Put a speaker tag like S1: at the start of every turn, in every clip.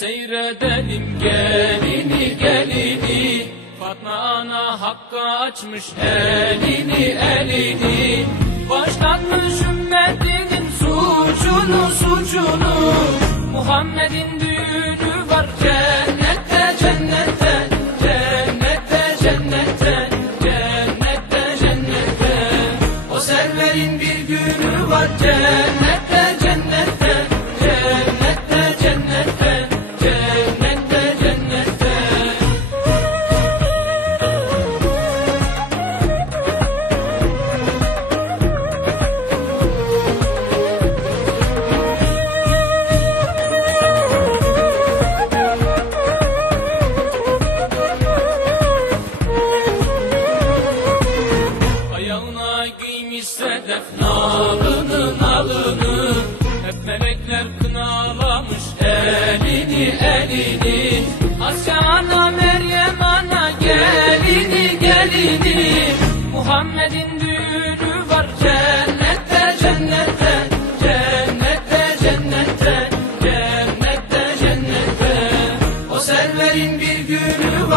S1: Seyredelim gelini gelini. Fatma ana hakka açmış elini elini. Başlatmış ümmetinin suçunu suçunu. Muhammed'in düğünü var cennette cennette. Cennette cennette. Cennette cennette. O serverin bir günü var cennette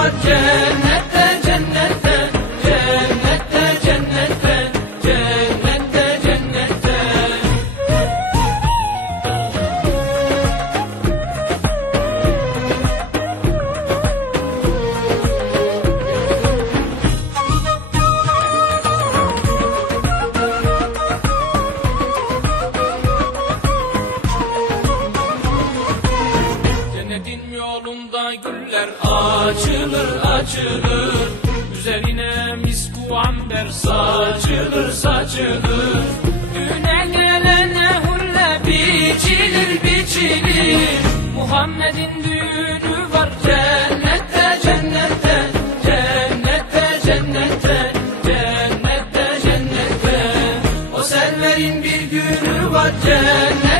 S1: günü var Cennetin yolunda güller açılır açılır Üzerine misku amber saçılır saçılır. Düğüne gelene hulle biçilir biçilir. Muhammed'in düğünü var cennette cennette Cennette cennette Cennette cennette. O serverin bir günü var cennette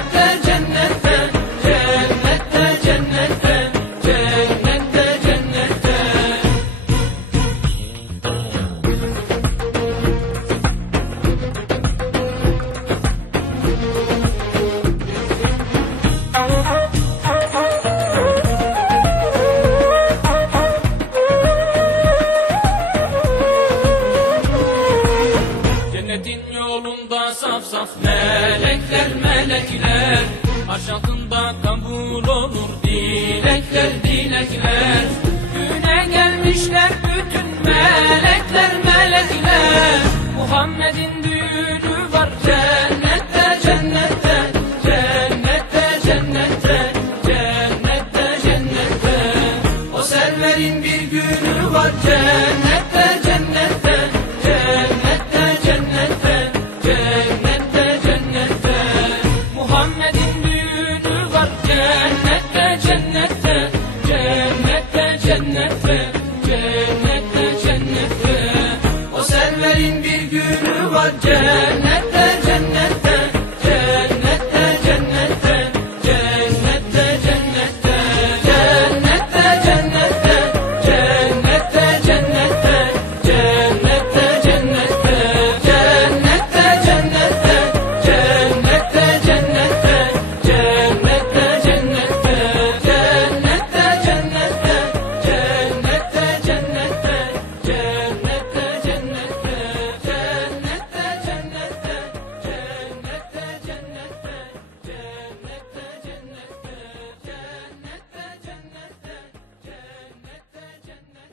S1: melekler melekler Aşağında kabul olur dilekler dilekler. Düğüne gelmişler bütün melekler What rajana